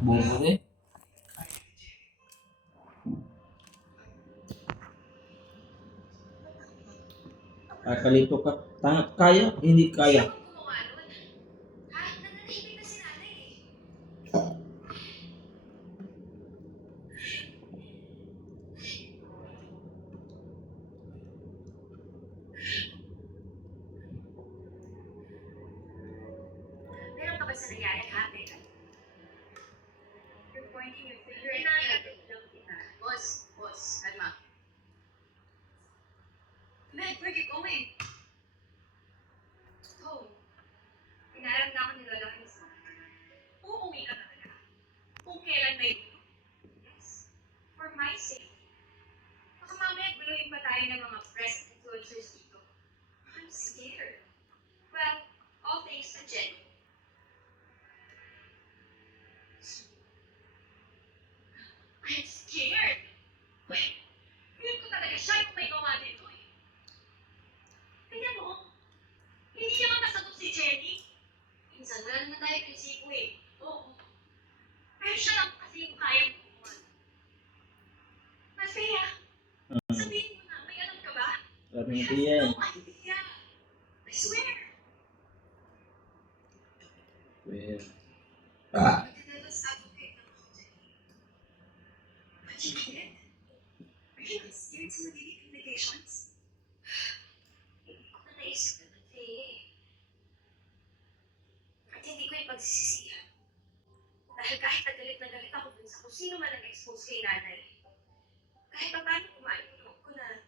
Bungo eh. Kakalito ka. Kaya? Hindi kaya. Meron ka ba sa nangyari ha? You're pointing your finger at me. Boss, Alma. Meg, where you going? Home. Inaarap na ako ni Lola Chris. Uuwi ka talaga. Kung kailan may yes. For my sake. Baka mamaya guluhin pa tayo ng mga press influencers dito. I'm scared. Well, all thanks to Jen. I'm scared. Wait, feel ko talaga siya yung may gawa nito eh. Tingnan mo, hindi niya masagot si Jenny. Minsan, wala naman tayo prinsipo eh. Oo. Pero siya lang kasi yung kayang gumawa. Mas Bea, sabihin mo na, may alam ka ba? Sabi ko yan. No idea. I swear. Well. Magdedevil's advocate lang ako, Jenny. But you did? Are you not scared sa magiging implications? Ako na naisip naman, Faye. At hindi ko yung pagsisisihan. Dahil kahit na galit ako dun sa kung sino man nag-expose kay nanay, kahit pa paano kumain ko loob ko na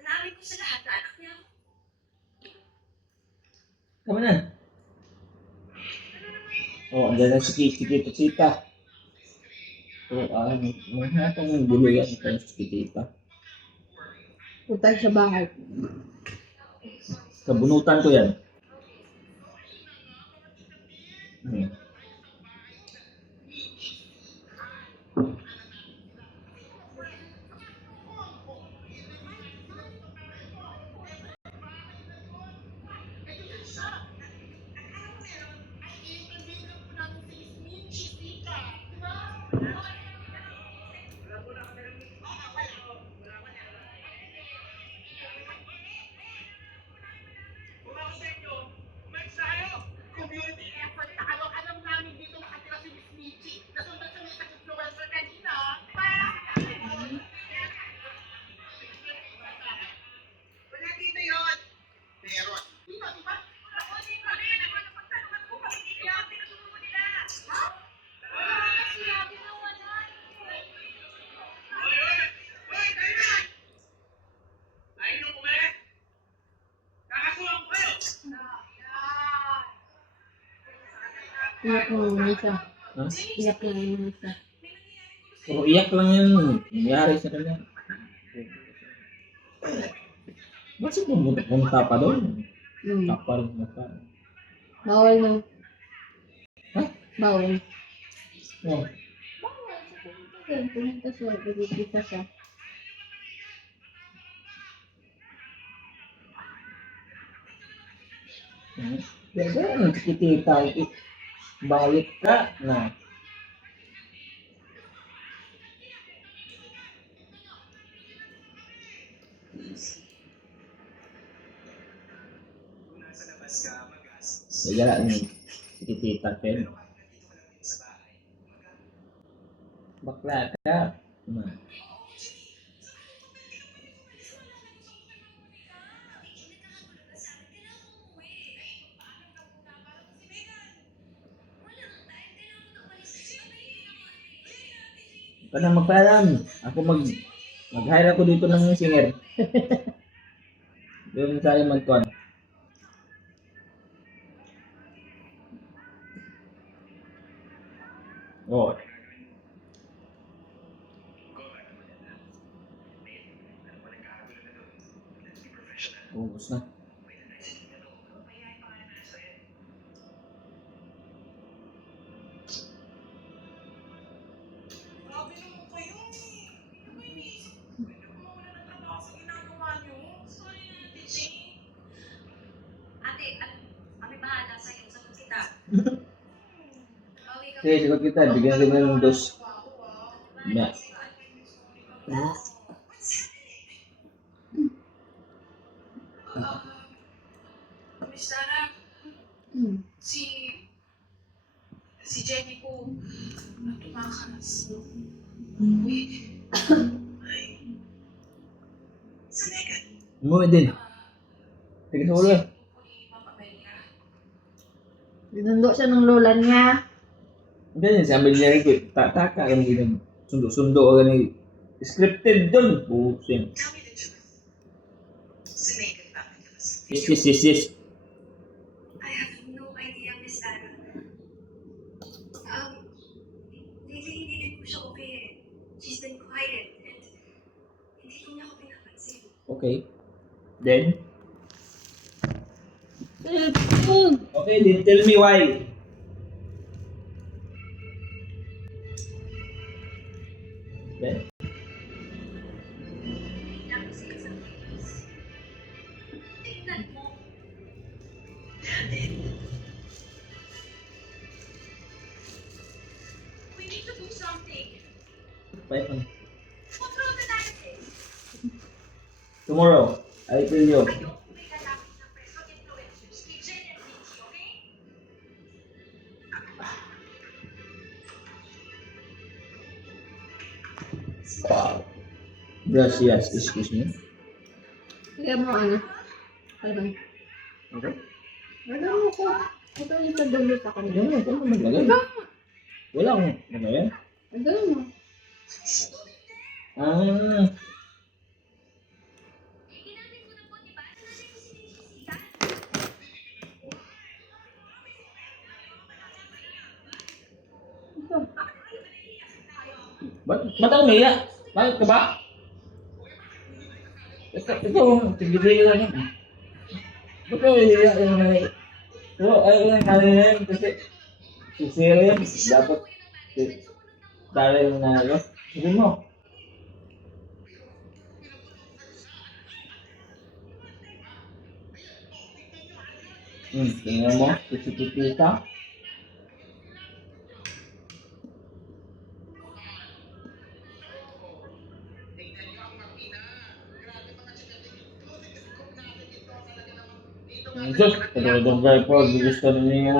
nanamin ko sa lahat na anak niya ako. Tama na. Oh, andyan na si Tita. Oh, mga itong gulo yan. Ito si Tita. Punta sa bahay. Kabunutan ko yan. Hmm. Community effort na alam namin dito nakatira si Miss Michi. Nasundan sa may influencer kanina. Wala dito yun. Meron. Dito, di ba? Ako dito rin. Ako napagtanungan ko. Hindi kaya pinatulungan nila. Ha? Sinabi na wala. Hoy, kayo na! Ayaw nyo kumalit? Kakasuhan ko kayo! Iyak na muna siya. Ha? Iyak na muna siya. Puro iyak lang yan. Nangyari sa kanya. Bakit pumunta pa doon? Kapal mo pa. Bawal na. Ha? Bawal. Oh. Bawal. Pumunta siya. Pagkikita siya. Ganda, si Tita. Balik ka na. Kung nasa labas ka, magastos. Kaya ni si Tita Ken. Bakla ka. Na. Ka na magparam. Ako mag-hire ako dito ng singer. Doon tayo mag-con. Oh. Ubus na. Grabe naman kayo eh. Ano ba iniisip ko? Pwede ko mawala ng trabaho sa ginagawa niyo. Sorry na, Ate Jane. Ate, kami bahala sa'yo. Sagot kita. Bawi ka Sige, sagot kita. Bigyan kita ng dos. Na. Miss Sarah, Hmm. si Jenny po, tumakas. Uy, sa Megan. Umuwi din. Sige sa ulo. Ni Mama Amelia. Sinundo siya ng lola niya. Ganyan, sabi niya rin, taka kan gini. Sundo-sundo ka ni. Scripted dun. Pusing. Tell me the truth. Si Megan ba? Yes. I have no idea, Miss Sarah. Hindi din po siya okay eh. She's been quiet and hindi ko niya ako pinapansin. Okay. Then? Cellphone! Okay, then tell me why. Then? Kailangan kasi isang kilos. Tingnan mo. We need to do something. Bye. Control the narrative. Tomorrow, I tell you. Ayoko may kalapit na preso influencers kay Jen and Vicky, okay? Gracias, excuse me. Kaya mo ano? Ano? Okay. Ano mo ko? Ito yung sa dulo sa Ano kanila. mo? Ano mo maglagay? Wala akong ano yan? Ano mo? Ah, Ginamit ko na po, di ba? Nanay ko sinisisigan. ba't ako naiya? Bakit ka ba? Ito, tigil lang yan. Ba't ako naiya yung nanay? Pero ayaw lang kanina yan kasi si Siri yan, dapat dala yung nanay ko. Sabi mo. Tingnan mo, kita. Tingnan niyo ang makina. Grabe mga chikating. Closing scope natin ito. Talaga namang dito nga. Diyos, pagkakadunggay po, gusto na niya.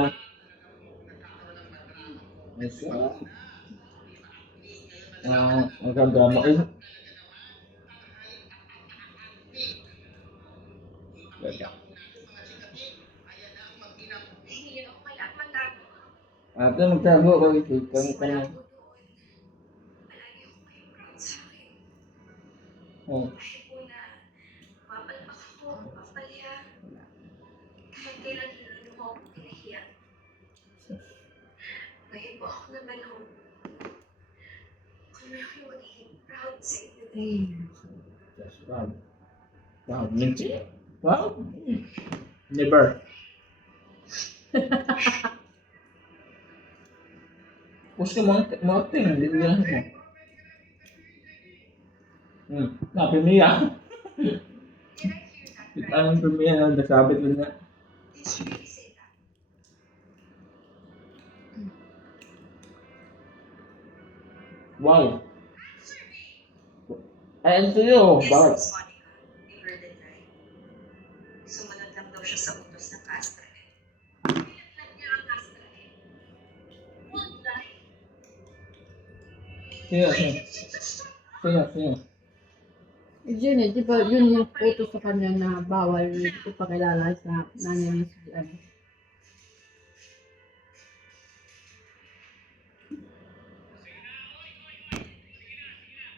Ang drama eh. Hindi yun ako kailangan mandago. Ate, magtago ko ito. Kami ka Wala na. po doon. Palagi ako kayo proud sa akin. Oh. Kahit po na papalpak ako, papalya. Kahit kailan hindi mo ako pinahiya. Ngayon po ako naman ako. Kung meron yung magiging proud sa inyo. That's proud. Proud. Minti. Proud? Never. Push ka mga ting. Hindi ko lang mo. Napimiya. Did I hear that right? Anong pimiya na nasabit mo na. Did she really say that? Why? Answer me! I answer you. Bakit? Yes, Miss Monica. I heard it right. Sumunod lang daw siya sa utos ng Astrahead. Pinatlag niya ang Astrahead. One lie. Sino? Yun eh, di ba yun yung utos sa kanya na bawal ipakilala sa nanay niya si ano.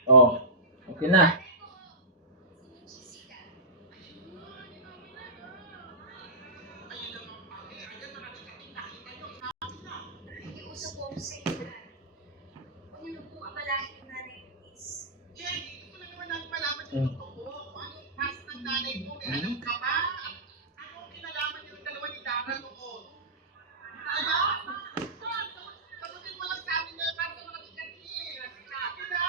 Oh, okay na. Nakikiusap po ako sa inyo lahat. Huwag niyo na po abalahin yung nanay ko, please. Jenny, gusto na naman natin malaman yung totoo. Ano yung past ng nanay mo? May alam ka ba? Ano ang kinalaman niyo ng dalawa ni Dara noon? Diba? Sagutin mo lang sa amin na para sa mga chikating. Sabi na!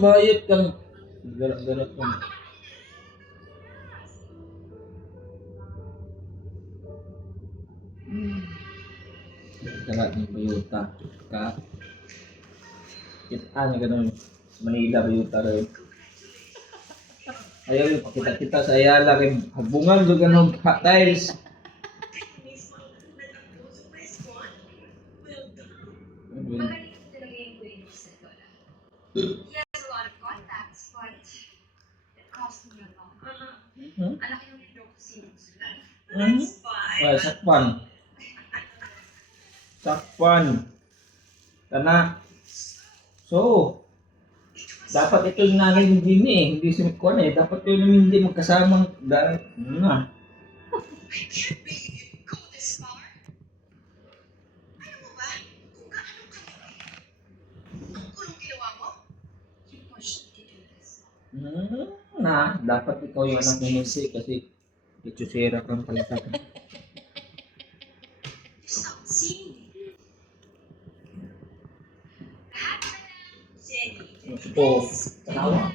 bayot kang. Garak-garak kang. Garak ng bayota. Ka. Kita niya ganun. Manila bayota rin. Ayaw yung pakita-kita sa Ayala rin. Habungan doon ganun hot tiles. Mismo ang nag-upload sa Westcon. Well done. Magaling ko talaga yung kuya niya sa Lola. He has a lot of contacts, but it cost me a lot. Ang laki ng libro ko sinusulat. That's fine. Ay, sakpan. Sakpan. Kana. So, dapat ito yung nanay ni Jimmy eh. Hindi si Kwan eh. Dapat ito yung hindi magkasamang dahil. Na. I can't believe you'd go this far. Alam mo ba kung gaano kalaki ang kulong ginawa mo? You pushed me to do this. Na, dapat ikaw yung anak ni Nancy kasi itsusera kang palita. You stopped seeing me. Lahat na lang, Jenny. Oh, tawa.